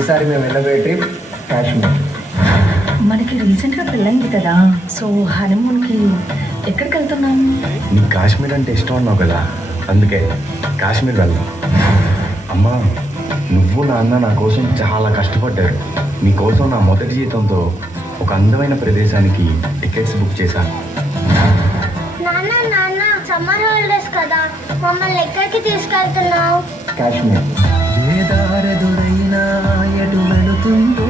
ఈసారి మేము వెళ్ళబోయే ట్రిప్ కాశ్మీర్. మనకి రీసెంట్గా పెళ్ళైంది కదా, సో హనీమూన్కి ఎక్కడికి వెళ్తున్నాం? నీకు కాశ్మీర్ అంటే ఇష్టం అన్నావు కదా, అందుకే కాశ్మీర్ వెళ్దాం. అమ్మా, నువ్వు నాన్న నా కోసం చాలా కష్టపడ్డారు. నీకోసం నా మొదటి జీతంతో ఒక అందమైన ప్రదేశానికి టికెట్స్ బుక్ చేశాను. నాన్న నాన్న సమ్మర్ హాలిడేస్ కదా, మమ్మల్ని ఎక్కడికి తీసుకెళ్తున్నావు? కాశ్మీర్. ఏ దారెదురైనా ఎటు వెళుతుందో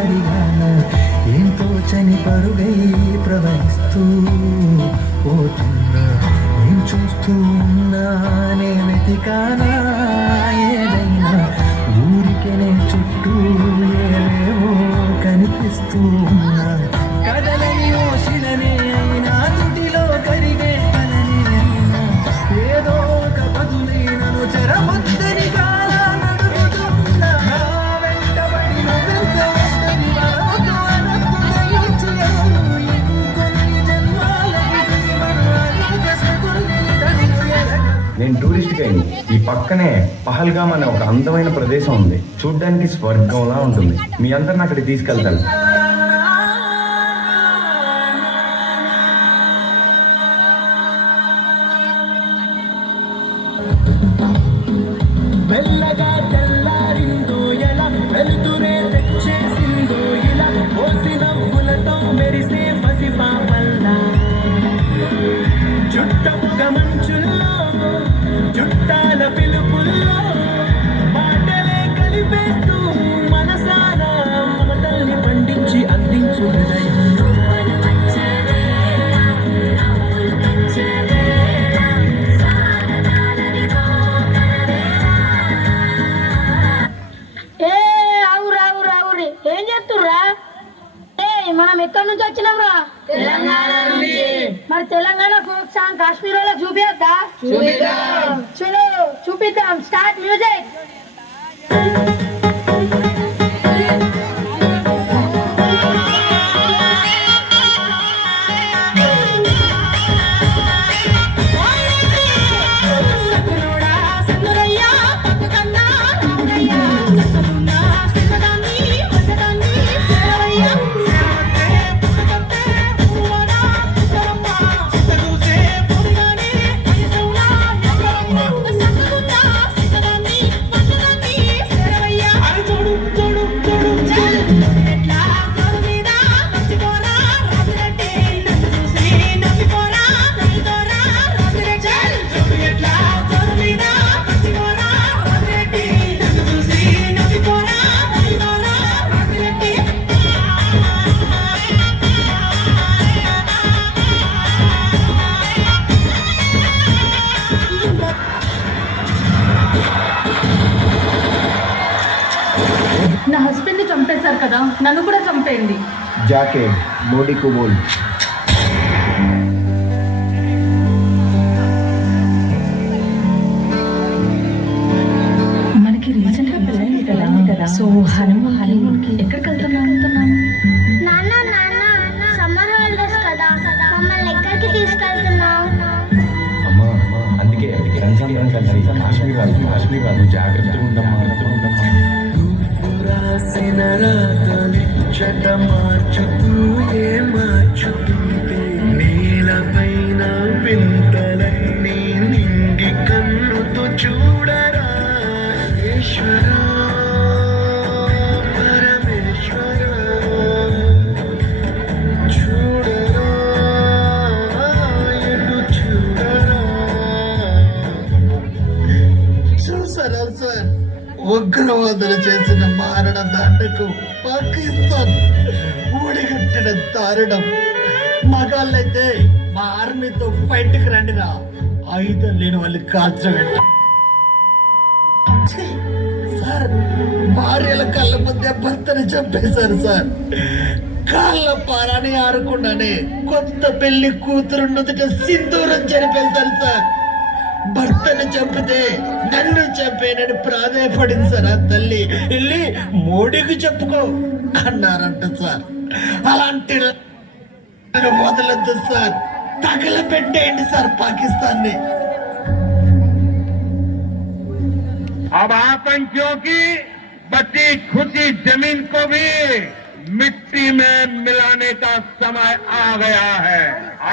అడిగాను, ఏం తోచని పరుగై ప్రవహిస్తూ పోతున్నా. ఏం చూస్తూ ఉన్నా నే వెతికానా ఏదైనా, ఊరికెనే చుట్టూ ఏవేవో కనిపిస్తూ ఉన్నా. కదలని ఓశిలనే అయినా, తుటిలో కరిగే కలనే అయినా, ఏదో ఒక బదులై నన్ను చెరమొద్దని కాలా నడుగుతున్నా. వెంటబడి నువ్వెంత వద్దని వరవకు అనద్దుగా ఇచ్చేయను. ఇంకొన్ని జన్మాలకి జీవను అడిగేసుకుని తడిను ఎరగ. నేను టూరిస్ట్ గైడ్ని. ఈ పక్కనే పహల్గామ్ అనే ఒక అందమైన ప్రదేశం ఉంది. చూడ్డానికి స్వర్గంలా ఉంటుంది. మీ అందరిని అక్కడికి తీసుకెళ్తాను. మెల్లగా తెల్లారిందో ఎలా, వెలుతురే తెచ్చేసిందో ఇలా, పోసి నవ్వులతో మెరిసే పసిపాపల్లా. చుట్టపుగ మంచుల్లో, చుట్టాల పిలుపుల్లో, మాటలే కలిపేస్తూ మనసారా మమతల్ని పండించి అందించు హృదయం. ఏ ఆవురు ఆవురు ఆవురి, ఏం చేస్తుర్రా? మనం ఎక్కడి నుంచి వచ్చినాంరా? తెలంగాణ నుంచి. మరి తెలంగాణ ఫోక్ సాంగ్ కాశ్మీర్ లో చూపిద్దా? చలో చూపిద్దాం. Start music. నా హస్బెండ్ని చంపేశారు కదా, నన్ను కూడా చంపేయండి. జాకే మోడీ కు బోల్. మనకి రీసెంట్గా పెళ్ళైంది కదా, సో హనీమూన్కి ఎక్కడికి వెళ్తున్నాం? నాన్న నాన్న సమ్మర్ హాలిడేస్ కదా, మమ్మల్ని ఎక్కడికి తీసుకెళ్తున్నావు? అమ్మా, అందుకే ఫ్రెండ్స్ అందరం కలిసి కాశ్మీర్ వెళ్తాం. కాశ్మీర్ వెళ్తాం. జాగ్రత్తగా ఉండమ్మా. రాసిన రాతనిచ్చట మార్చుతూ ఏ మార్చుతుంటే, నేలపైన వింతలన్నీ నింగి కన్నుతో చూడరా ఈశ్వర పరమేశ్వర. చూడరా ఎటు చూడరా. చూసారా సార్, ఉగ్రవాదులు చేసిన మారణ దండకు పాకిస్తాన్ ఊడిగట్టిన దారుణం. మగాళ్ళైతే మా ఆర్మీతో ఫైట్కి రండిరా, ఆయుధం లేని వాళ్ళు కాల్చబెట్ట. సార్, భార్యల కళ్ళ మధ్య భర్తని చంపేశారు సార్. కాళ్ళ పారాని ఆరకుండానే కొత్త పెళ్లి కూతురు నుదుట సింధూరం చెరిపేశారు సార్. భర్తను చంపితే నన్ను చంపేనని ప్రాధాయపడింది సార్. ఆ తల్లి వెళ్ళి మోడీకి చెప్పుకో అన్నారంట సార్. అలాంటి వదలొద్దు సార్, తగలబెట్టేయండి సార్ పాకిస్తాన్ని. अब आतंकियों की बची खुची जमीन को भी मिट्टी में मिलाने का समय आ गया है।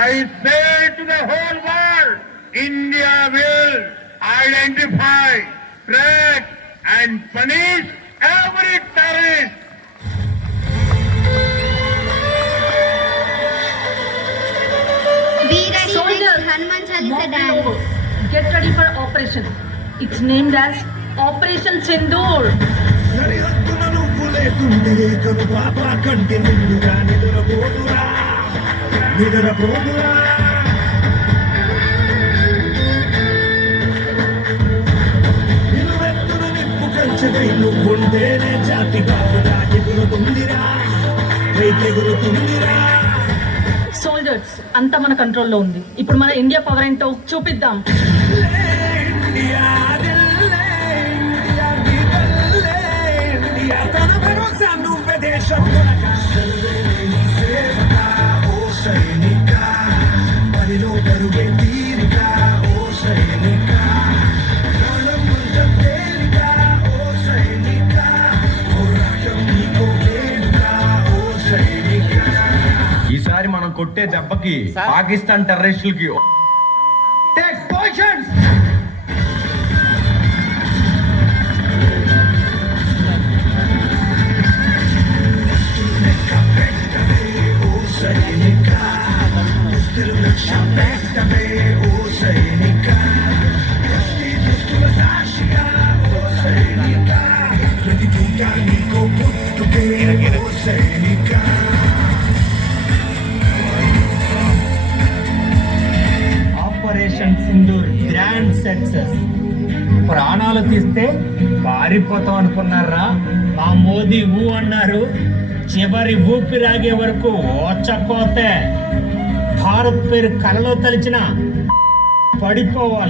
I say to the whole world, India will identify, track and punish every terrorist. Be ready Soldiers, next Hanuman Chalisa dance. Get ready for operation. It's named as Operation Sindoor. సరిహద్దున నువ్వు లేకుంటే కను పాప కంటి నిండుగా నిద్రపోదురా నిలువెత్తున నిప్పు కంచెదై నువ్వుంటేనే జాతి కాపుగా ఎగురుతుందిరా ఎగురుతుందిరా. సోల్జర్స్ అంతా మన కంట్రోల్లో ఉంది. ఇప్పుడు మన ఇండియా పవర్ ఏంటో చూపిద్దాం. ఇండియా దిల్లే, ఇండియా దిల్లే, ఇండియా తన భరోసా నువ్వే దేశం కొనగా. సర్వేని సేవక, ఓ సైనిక, బరిలో బరువే తీరిక, ఓ సైనిక, ప్రాణం కొంచెం తేలిక, ఓ సైనిక, పోరాటం నీకో వేడుక, ఓ సైనిక. ఈసారి మనం కొట్టే దెబ్బకి పాకిస్తాన్ టెర్రరిస్టులకి take positions. Operation Sindoor grand success. ప్రాణాలు తీస్తే పారిపోతాం అనుకున్నారా? మా మోదీ ఊ అన్నారు, చివరి ఊపిరాగే వరకు ఓచకోతే భారత్ పేరు కలలో తలిచిన పడిపోవాలి.